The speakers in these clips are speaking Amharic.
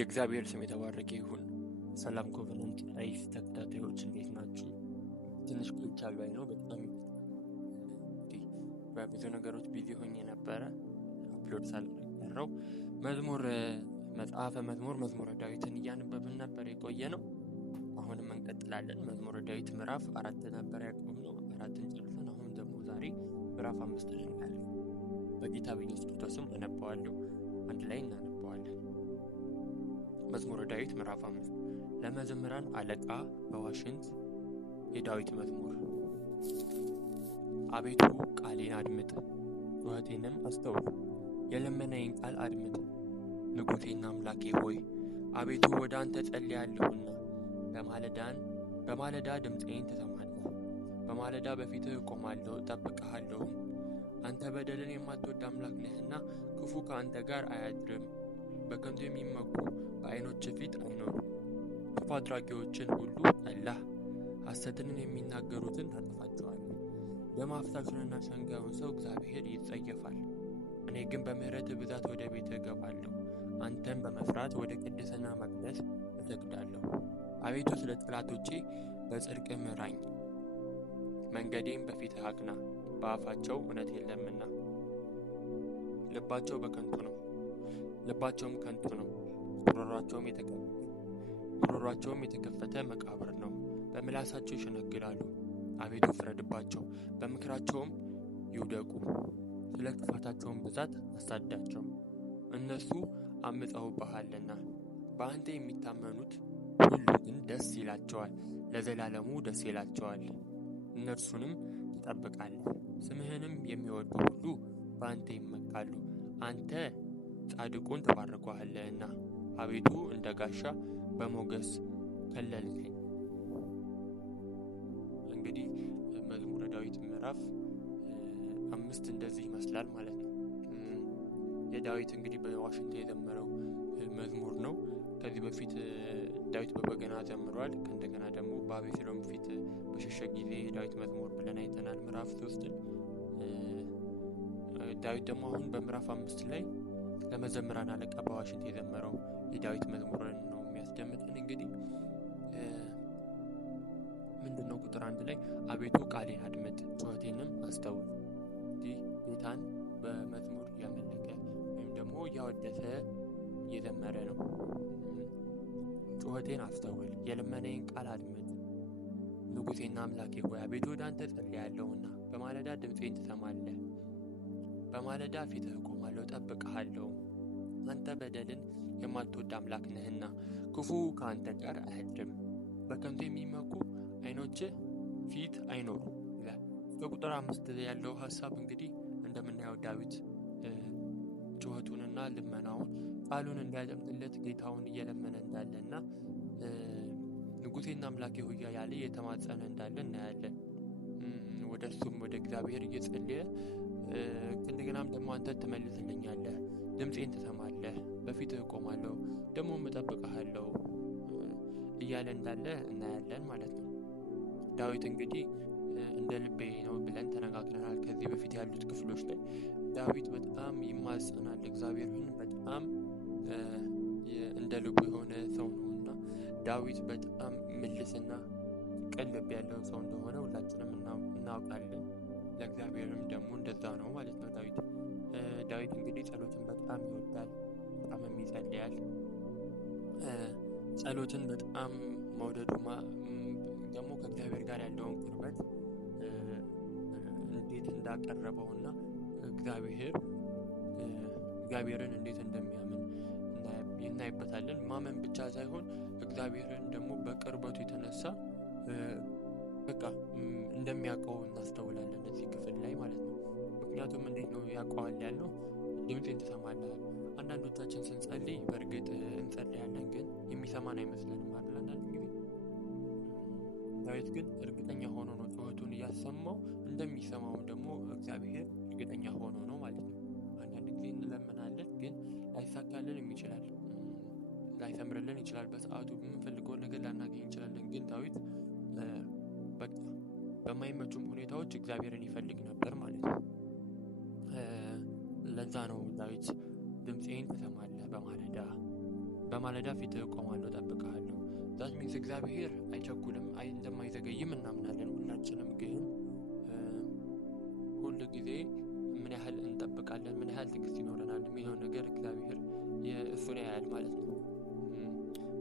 የእግዚአብሔር ስም የተባረከ ይሁን። ሰላም ኮቨናንት ላይፍ ተከታታዮች እንዴት ናችሁ? ትንሽ ቆይቻለሁ ነው በጣም እንግዲህ በብዙ ነገሮች ቢዚ ሆኜ ነበረ። አፕሎድ ሳልቀረው መዝሙረ ዳዊትን እያነበብን ነበር የቆየ ነው። አሁንም እንቀጥላለን። መዝሙረ ዳዊት ምዕራፍ 4 ነበር ያቆምነው። 4ን ጨርሰን አሁን ደግሞ ዛሬ ምዕራፍ 5 ላይ እንገኛለን። በጌታ በኢየሱስ ክርስቶስም አነባዋለሁ። አንድ ላይ እናነባዋለን። መዝሙረ ዳዊት ምዕራፍ 5 ለመዘምራን አለቃ በዋሽንት የዳዊት መዝሙር። አቤቱ ቃሌን አድምጥ፣ ጩኸቴንም አስተውል፣ የልመናዬን ቃል አድምጥ። ንጉሴና አምላኬ ሆይ አቤቱ ወደ አንተ ጸልያለሁና በማለዳ ድምፄን ትሰማለህ። በማለዳ በፊትህ እቆማለሁ እጠብቅሃለሁም። አንተ በደልን የማትወድ አምላክ ነህና ክፉ ከአንተ ጋር አያድርም። በከንቱ የሚመኩ በዓይኖች ፊት አይኖሩም። ክፉ አድራጊዎችን ሁሉ ጠላህ፣ ሐሰትንን የሚናገሩትን ታጠፋቸዋለህ። ደም አፍሳሹንና ሸንጋዩን ሰው እግዚአብሔር ይጸየፋል። እኔ ግን በምሕረትህ ብዛት ወደ ቤትህ እገባለሁ፣ አንተን በመፍራት ወደ ቅድስና መቅደስ እሰግዳለሁ። አቤቱ ስለ ጠላቶቼ በጽድቅህ ምራኝ፣ መንገዴም በፊትህ አቅና። በአፋቸው እውነት የለምና ልባቸውም ከንቱ ነው። ጉሮሯቸውም የተከፈተ መቃብር ነው። በምላሳቸው ይሸነግላሉ። አቤቱ ፍረድባቸው፣ በምክራቸውም ይውደቁ። ስለ ክፋታቸውም ብዛት አሳድዳቸው፣ እነሱ አምፀውብሃልና። በአንተ የሚታመኑት ሁሉ ግን ደስ ይላቸዋል፣ ለዘላለሙ ደስ ይላቸዋል። እነርሱንም ትጠብቃለህ። ስምህንም የሚወዱ ሁሉ በአንተ ይመካሉ። አንተ ጻድቁን ትባርከዋለህና አቤቱ እንደ ጋሻ በሞገስ ከለልከኝ። እንግዲህ መዝሙረ ዳዊት ምዕራፍ 5 እንደዚህ ይመስላል ማለት ነው። የዳዊት እንግዲህ በዋሽንት የዘመረው መዝሙር ነው። ከዚህ በፊት ዳዊት በበገና ዘምሯል። እንደገና ደግሞ በአቤሴሎም ፊት በሸሸ ጊዜ የዳዊት መዝሙር ብለን አይተናል ምዕራፍ 3። ዳዊት ደግሞ አሁን በምዕራፍ 5 ላይ ለመዘምራን አለቃ በዋሽንት የዘመረው የዳዊት መዝሙርን ነው የሚያስደምጠን። እንግዲህ ምንድነው ቁጥር 1 ላይ አቤቱ ቃሌን አድምጥ፣ ጩኸቴንም አስተውል። እንግዲህ ጌታን በመዝሙር ያመለከ ወይም ደግሞ ያወደሰ የዘመረ ነው። ጩኸቴን አስተውል፣ የልመናዬን ቃል አድምጥ። ንጉሴና አምላኬ ሆይ አቤቱ ወደ አንተ ጸልያለሁና በማለዳ ድምፄን ትሰማለህ። በማለዳ ፊትህ እቆማለሁ እጠብቅሃለሁ። አንተ በደልን የማትወድ አምላክ ነህና ክፉ ከአንተ ጋር አያድርም። በከንቱ የሚመኩ ዓይኖችህ ፊት አይኖሩም ይላል። በቁጥር 5 ያለው ሀሳብ እንግዲህ እንደምናየው ዳዊት ጩኸቱንና ልመናውን ቃሉን እንዲያደምጥለት ጌታውን እየለመነ እንዳለና ንጉሴና አምላኬ ሆይ ያለ የተማጸነ እንዳለ እናያለን። ወደ እሱም ወደ እግዚአብሔር እየጸለየ እንደገናም ደግሞ አንተ ትመልስልኛለህ፣ ድምፄን ትሰማለህ፣ በፊትህ እቆማለሁ፣ ደግሞ እጠብቅሃለሁ እያለ እንዳለ እናያለን ማለት ነው። ዳዊት እንግዲህ እንደ ልቤ ነው ብለን ተነጋግረናል ከዚህ በፊት ያሉት ክፍሎች ላይ። ዳዊት በጣም ይማጸናል እግዚአብሔርን፣ በጣም እንደ ልቡ የሆነ ሰው ነውና ዳዊት በጣም ምልስና ቅን ልብ ያለው ሰው እንደሆነ ሁላችንም እናውቃለን። ለእግዚአብሔርም ደግሞ እንደዛ ነው ማለት ነው። ዳዊት እንግዲህ ጸሎትን በጣም ይወዳል፣ በጣም ይጸልያል። ጸሎትን በጣም መውደዱ ደግሞ ከእግዚአብሔር ጋር ያለውን ቅርበት እንዴት እንዳቀረበውና እግዚአብሔርን እንዴት እንደሚያምን እናይበታለን። ማመን ብቻ ሳይሆን እግዚአብሔርን ደግሞ በቅርበቱ የተነሳ እንደሚያውቀው እናስተውላለን እዚህ ክፍል ላይ ማለት ነው። ምክንያቱም እንዴት ነው ያውቀዋል ያለው? ድምፄን ትሰማለህ። አንዳንዶቻችን ስንጸልይ በእርግጥ እንጸልያለን፣ ግን የሚሰማን አይመስለንም አይደል? አንዳንድ ጊዜ ዳዊት ግን እርግጠኛ ሆኖ ነው ጩኸቱን እያሰማው፣ እንደሚሰማው ደግሞ እግዚአብሔር እርግጠኛ ሆኖ ነው ማለት ነው። አንዳንድ ጊዜ እንለምናለን፣ ግን ላይሳካልን ይችላል፣ ላይሰምርልን ይችላል። በሰዓቱ የምንፈልገውን ነገር ላናገኝ እንችላለን። ግን ዳዊት በማይመቹም ሁኔታዎች እግዚአብሔርን ይፈልግ ነበር ማለት ነው። ለዛ ነው ዳዊት ድምፄን ትሰማለህ በማለዳ በማለዳ ፊትህ እቆማለሁ እጠብቅሃለሁ። ዛት ሚንስ እግዚአብሔር አይቸኩልም፣ እንደማይዘገይም እናምናለን ሁላችንም። ግን ሁል ጊዜ ምን ያህል እንጠብቃለን፣ ምን ያህል ትዕግስት ይኖረናል የሚለው ነገር እግዚአብሔር እሱን ያያል ማለት ነው።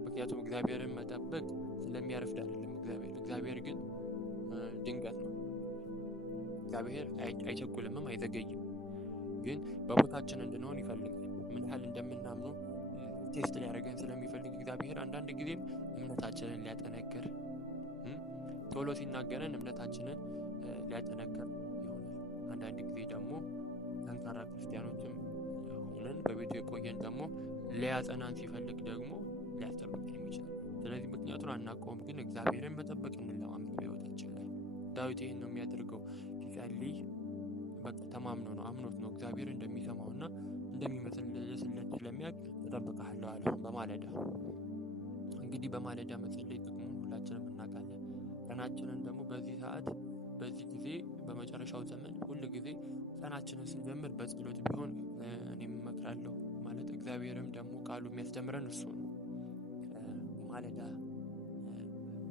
ምክንያቱም እግዚአብሔርን መጠበቅ ስለሚያረፍድ አይደለም። እግዚአብሔር ግን ድንገት ነው። እግዚአብሔር አይቸኩልምም አይዘገይም። ግን በቦታችን እንድንሆን ይፈልጋል። ምን ያህል እንደምናምነው ቴስት ሊያደርገን ስለሚፈልግ እግዚአብሔር አንዳንድ ጊዜም እምነታችንን ሊያጠነክር ቶሎ ሲናገረን እምነታችንን ሊያጠነክር ይሆናል። አንዳንድ ጊዜ ደግሞ ጠንካራ ክርስቲያኖችም ሆነን በቤቱ የቆየን ደግሞ ሊያጸናን ሲፈልግ ደግሞ ሊያስጠብቀን የሚችላል። ስለዚህ ምክንያቱን አናውቀውም፣ ግን እግዚአብሔርን መጠበቅ እንለማመድ በሕይወታችን ላይ። ዳዊት ይህን ነው የሚያደርገው። ሲጸልይ በቃ ተማምኖ ነው አምኖት ነው እግዚአብሔር እንደሚሰማውና እንደሚመልስለት ስለሚያውቅ እጠብቅሃለሁ አለ በማለዳ። እንግዲህ በማለዳ መጸለይ ጥቅሙን ሁላችንም እናውቃለን። ቀናችንን ደግሞ በዚህ ሰዓት በዚህ ጊዜ በመጨረሻው ዘመን ሁል ጊዜ ቀናችንን ስንጀምር በጸሎት ቢሆን እኔም እመክራለሁ። ማለት እግዚአብሔርም ደግሞ ቃሉ የሚያስተምረን እሱ ነው። ማለዳ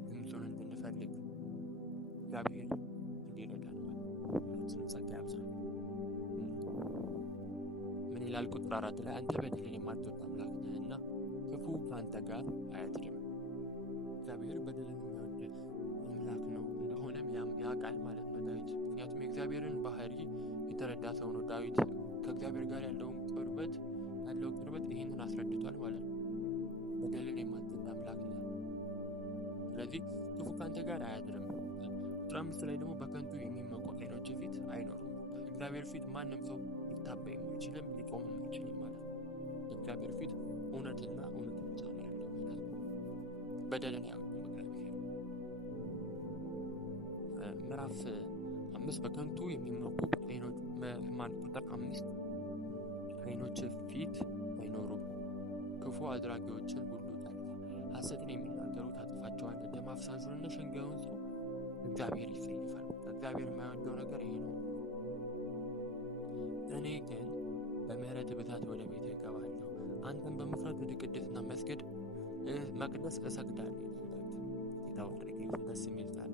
ድምፁን እንድንፈልግ እግዚአብሔር እንዲረዳን ጸጋ ያብዛል። ምን ይላል ቁጥር 4 ላይ? አንተ በደልን የማትወድ አምላክ ነህና ክፉ ከአንተ ጋር አያድርም። እግዚአብሔር በደልን የሚወድ አምላክ ነው እንደሆነም ያውቃል ማለት ነው ዳዊት። ምክንያቱም የእግዚአብሔርን ባህሪ የተረዳ ሰው ነው ዳዊት። ከእግዚአብሔር ጋር ያለው ቅርበት ይህንን አስረድቷል ማለት ነው። በደልን የማትወድ አምላክ ነህ፣ ስለዚህ ክፉ ከአንተ ጋር አያድርም። ቁጥር 5 ላይ ደግሞ በከንቱ የሚመቁ ዓይኖች ፊት አይኖሩም። እግዚአብሔር ፊት ማንም ሰው ሊታበይ አይችልም፣ ሊቆምም አይችልም ማለት ነው። እግዚአብሔር ፊት እውነትና እውነት ብቻ ነው ያለው ማለት ነው። በደልን ያውቃል እግዚአብሔር። ምዕራፍ 5 በከንቱ የሚመኩ ዓይኖች ቁጥር 5 ዓይኖች ፊት አይኖሩም። ክፉ አድራጊዎችን ሁሉ ጠላ፣ ሐሰትን የሚናገሩ ታጥፋቸዋለህ። ደም አፍሳሹንና ሸንጋዩን ሰው እግዚአብሔር ይጸየፋል። እግዚአብሔር የማይወደው ነገር ይሄ ነው። እኔ ግን በምህረት ብዛት ወደ ቤት እገባለሁ፣ አንተን በመፍራት ወደ ቅድስና መቅደስ እሰግዳለሁ። ደስ የሚል ቃል።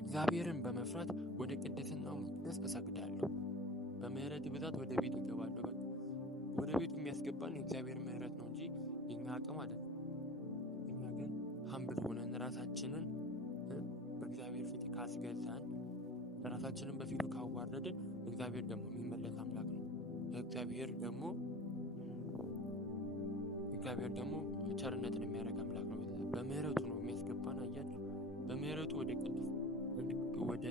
እግዚአብሔርን በመፍራት ወደ ቅድስናው መቅደስ እሰግዳለሁ። በምህረት ብዛት ወደ ቤት እገባለሁ። ወደ ቤቱ የሚያስገባን የእግዚአብሔር ምህረት ነው እንጂ የኛ አቅም አይደለም። እኛ ግን ሀምብል ሆነን ራሳችንን በእግዚአብሔር ፊት ካስገዛን፣ ራሳችንን በፊቱ ካዋረድን እግዚአብሔር ደግሞ የሚመለስ አምላክ ነው። እግዚአብሔር ደግሞ ቸርነትን የሚያደርግ አምላክ ነው። በምህረቱ ነው የሚያስገባን። አያችሁ፣ በምህረቱ ወደ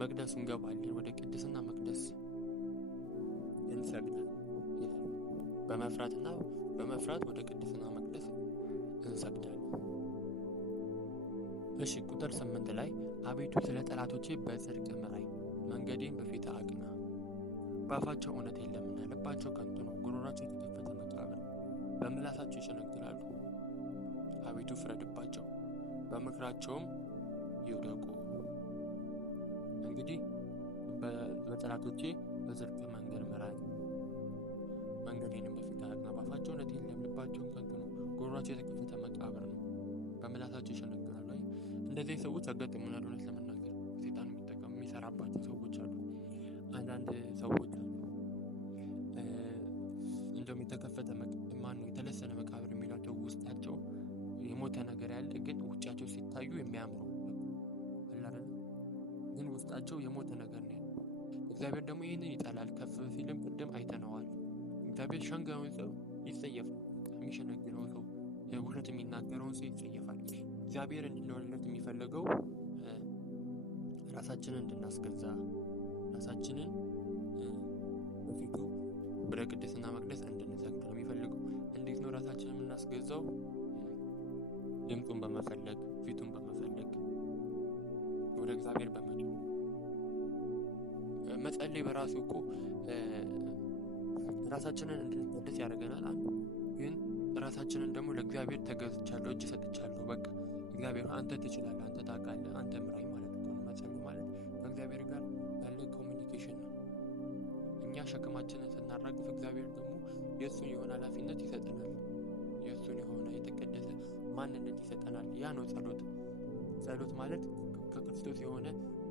መቅደሱ እንገባለን፣ ወደ ቅድስና መቅደስ እንሰግዳለን። በመፍራት ወደ ቅድስና መቅደስ እንሰግዳለን። እሺ ቁጥር 8 ላይ አቤቱ ስለ ጠላቶቼ በጽድቅ ምራኝ፣ መንገዴን በፊት አቅና። በአፋቸው እውነት የለምና ልባቸው ከንቱ ነው፣ ጉሮሯቸው የተከፈተ መቃብር፣ በምላሳቸው ይሸነግላሉ። አቤቱ ፍረድባቸው፣ በምክራቸውም ይውደቁ። እንግዲህ በጠላቶቼ በጽድቅ መንገድ ምራኝ፣ መንገዴንም በፊት አቅና። በአፋቸው እውነት የለም፣ ልባቸውም ከንቱ ነው፣ ጉሮሯቸው የተከፈተ መቃብር ነው፣ በምላሳቸው ይሸነግላሉ። እንደዚህ ሰዎች አጋጥሙናል። እውነት ለመናገር ሴጣን የሚሰራባቸው ሰዎች አሉ። አንዳንድ ሰዎች አሉ እንደውም የተከፈተ የተለሰነ መቃብር የሚሏቸው፣ ውስጣቸው የሞተ ነገር ያለ ግን ውጫቸው ሲታዩ የሚያምሩ አላረለ፣ ግን ውስጣቸው የሞተ ነገር ነው። እግዚአብሔር ደግሞ ይህንን ይጠላል። ከፍ ሲልም ቅድም አይተነዋል። እግዚአብሔር ሸንጋዩን ሰው ይጸየፋል። የሚሸነግነው ሰው፣ ውሸት የሚናገረውን ሰው ይጸየፋል። እግዚአብሔር እንድንሆንለት የሚፈልገው ራሳችንን እንድናስገዛ፣ ራሳችንን በፊቱ ወደ ቅድስና መቅደስ እንድንሰግድ ነው የሚፈልገው። እንዴት ነው ራሳችንን የምናስገዛው? ድምፁን በመፈለግ፣ ፊቱን በመፈለግ፣ ወደ እግዚአብሔር በመጮህ። መጸለይ በራሱ እኮ ራሳችንን እንድንቀድስ ያደርገናል። አንዱ ግን ራሳችንን ደግሞ ለእግዚአብሔር ተገዝቻለሁ፣ እጅ ሰጥቻለሁ፣ በቃ እግዚአብሔር አንተ ትችላለህ፣ አንተ ታውቃለህ፣ አንተ ምራኝ ማለት ነው። መጸለይ ማለት ከእግዚአብሔር ጋር ያለ ኮሚኒኬሽን ነው። እኛ ሸክማችንን ስናራግፍ እግዚአብሔር ደግሞ የእሱን የሆነ ኃላፊነት ይሰጠናል። የእሱን ማንነት ይሰጠናል። ያ ነው ጸሎት። ጸሎት ማለት ከክርስቶስ የሆነ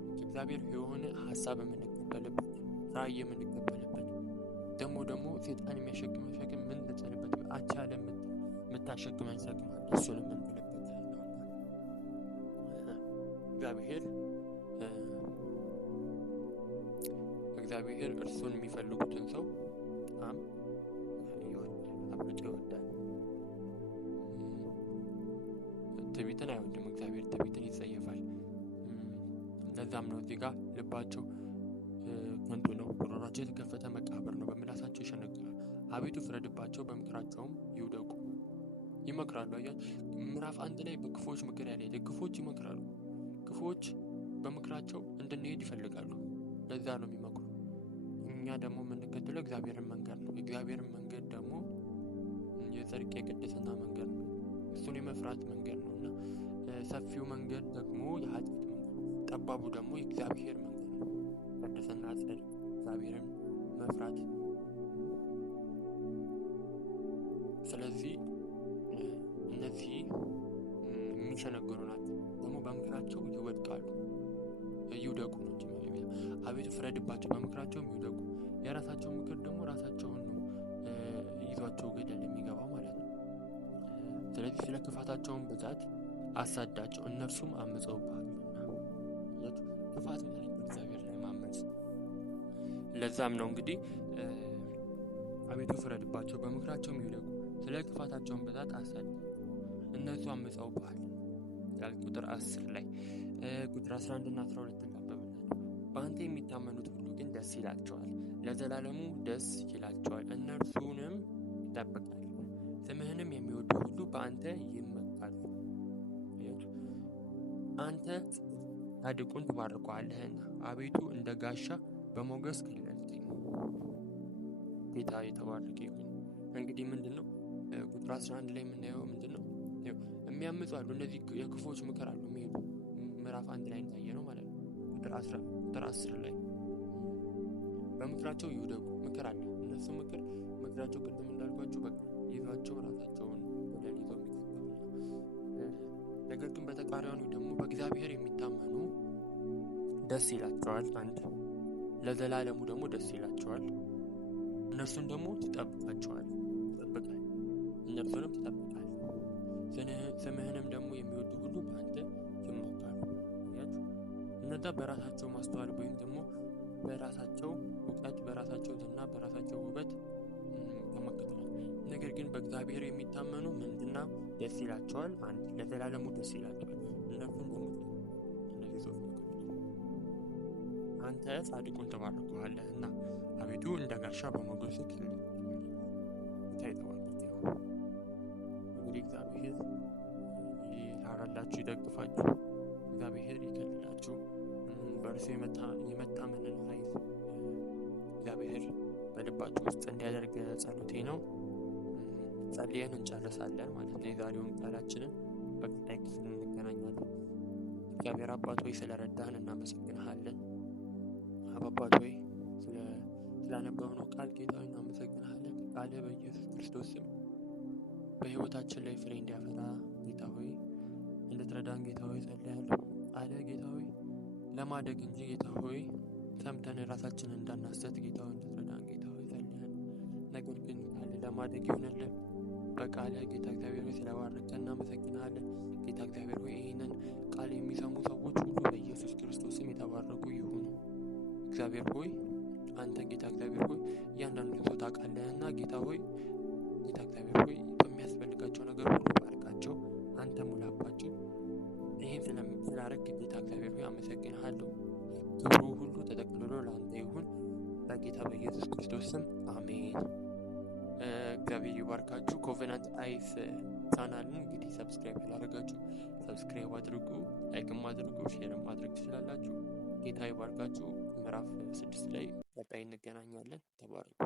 ከእግዚአብሔር የሆነ ሀሳብ የምንቀበልበት፣ ራእይ የምንቀበልበት፣ ደግሞ ሴጣን የሚያሸክመን ሸክም የምንጥልበት፣ አቻለም የምታሸክመን ሸክም አለ፣ እሱን የምንጥልበት እግዚአብሔር እርሱን የሚፈልጉትን ሰው በጣም አብልጦ ይወዳል። ትዕቢትን አይወድም እግዚአብሔር፣ ትዕቢትን ይጸየፋል። ለዛም ነው እዚህ ጋር ልባቸው ከንቱ ነው፣ ጉሮሯቸው የተከፈተ መቃብር ነው፣ በምላሳቸው ይሸነግላል። አቤቱ ፍረድባቸው፣ በምክራቸውም ይውደቁ። ይመክራሉ። ምዕራፍ 1 ላይ በክፉዎች ምክር ያልሄደ፣ ክፉዎች ይመክራሉ። ክፉዎች በምክራቸው እንድንሄድ ይፈልጋሉ። ለዛ ነው የሚመክሩ። እኛ ደግሞ የምንከተለው እግዚአብሔርን መንገድ ነው። የእግዚአብሔርን መንገድ ደግሞ የጽድቅ የቅድስና መንገድ ነው። እሱን የመፍራት መንገድ ነው እና ሰፊው መንገድ ደግሞ የኃጢአት መንገድ፣ ጠባቡ ደግሞ የእግዚአብሔር መንገድ ነው። ቅድስና፣ ጽድቅ፣ እግዚአብሔርን መፍራት። ስለዚህ እነዚህ የሚሸነግሉ ናቸው። ደግሞ በምክራቸው ይወድቃሉ። ይውደቁ ነው እንጂ አቤቱ ፍረድባቸው፣ በምክራቸውም ይውደቁ። የራሳቸው ምክር ደግሞ ራሳቸውን ነው ይዟቸው ገደል የሚገባው ማለት ነው። ስለዚህ ስለ ክፋታቸውን ብዛት አሳዳቸው፣ እነርሱም አምፀውብሃልና። ክፋት ማለት በእግዚአብሔር ላይ ማመፅ። ለዛም ነው እንግዲህ አቤቱ ፍረድባቸው፣ በምክራቸውም ይውደቁ፣ ስለ ክፋታቸውን ብዛት አሳዳቸው፣ እነርሱ አምፀውብሃል ይላል ቁጥር 10 ላይ። ቁጥር 11 እና 12 እናበብላለን። በአንተ የሚታመኑት ሁሉ ግን ደስ ይላቸዋል፣ ለዘላለሙ ደስ ይላቸዋል፣ እነርሱንም ይጠብቃሉ። ስምህንም የሚወዱ ሁሉ በአንተ ይመካሉ። አንተ ጻድቁን ትባርከዋለህና አቤቱ እንደ ጋሻ በሞገስ ከለልከኝ። ጌታ የተባረከ ይሁን። እንግዲህ ምንድነው ቁጥር 11 ላይ የምናየው ምንድነው? የሚያምፁ አሉ። እነዚህ የክፉዎች ምክር አሉ የሚሄዱ ምዕራፍ 1 ላይ እንዳየ ነው ማለት ነው። ቁጥር 10 ላይ በምክራቸው ይውደቁ። ምክር አለ። እነሱ ምክራቸው ቅድም እንዳልኳቸው በቃ ይዟቸው ራሳቸውን ወደል ይዘው ነገር ግን በተቃራኒው ደግሞ በእግዚአብሔር የሚታመኑ ደስ ይላቸዋል። አንድ ለዘላለሙ ደግሞ ደስ ይላቸዋል። እነርሱን ደግሞ ትጠብቃቸዋል፣ እነርሱንም ትጠብቃለህ። ስምህንም ደግሞ የሚወዱ ሁሉ በአንተ ይመካሉ። እነዛ በራሳቸው ማስተዋል ወይም ደግሞ በራሳቸው እውቀት፣ በራሳቸው ዝና፣ በራሳቸው ውበት ተመክተዋል። ነገር ግን በእግዚአብሔር የሚታመኑ ምንድና ደስ ይላቸዋል? አንድ ለዘላለሙ ደስ ይላቸዋል። እነርሱም ደግሞ እነዚህ ሶስት አንተ ጻድቁን ትባርከዋለህ እና አቤቱ እንደ ጋሻ በሞገስ እግዚአብሔር ይራራላችሁ፣ ይደግፋችሁ፣ እግዚአብሔር ይከልላችሁ። በእርሱ የመታመንን ኃይል እግዚአብሔር በልባችሁ ውስጥ እንዲያደርግ ጸሎቴ ነው። ጸልየን እንጨርሳለን ማለት ነው የዛሬውን ቃላችንን። በቀጣይ ክፍል እንገናኛለን። እግዚአብሔር አባት ሆይ ስለረዳህን እናመሰግንሃለን። አባት ሆይ ስላነበብነው ቃል ጌታ ሆይ እናመሰግንሃለን። ቃልህ በኢየሱስ ክርስቶስ ስም በሕይወታችን ላይ ፍሬ እንዲያፈራ ጌታ ሆይ እንድትረዳን ጌታ ሆይ ጸልያለሁ። ቃልህ ጌታ ሆይ ለማደግ እንጂ ጌታ ሆይ ሰምተን ራሳችንን እንዳናሰት ጌታ ሆይ እንድትረዳን ጌታ ሆይ ጸልያለሁ። ነገር ግን ቃልህ ለማደግ ይሆንልን። በቃልህ ጌታ እግዚአብሔር ሆይ ስለባረከን እናመሰግንሃለን። ጌታ እግዚአብሔር ሆይ ይህንን ቃል የሚሰሙ ሰዎች ሁሉ በኢየሱስ ክርስቶስ ስም የተባረኩ ይሁኑ። እግዚአብሔር ሆይ አንተ ጌታ እግዚአብሔር ሆይ እያንዳንዱን ሰው ታውቃለህና ጌታ ሆይ እግዚአብሔር ሆይ በሚያስፈልጋቸው ነገር ሁሉ ባርካቸው፣ አንተ ሙላባቸው። ይህን ስላረግ ጌታ እግዚአብሔር ሆይ አመሰግንሃለሁ። ክብሩ ሁሉ ተጠቅልሎ ለአንተ ይሁን በጌታ በኢየሱስ ክርስቶስ ስም አሜን። እግዚአብሔር ይባርካችሁ። ኮቨናንት አይስ ቻናልን እንግዲህ ሰብስክራይብ ያላደረጋችሁ ሰብስክራይብ አድርጉ፣ ላይክም አድርጉ፣ ሼርም ማድረግ ትችላላችሁ። ጌታ ይባርካችሁ። ምዕራፍ 6 ላይ ቀጣይ እንገናኛለን። ተባረኩ።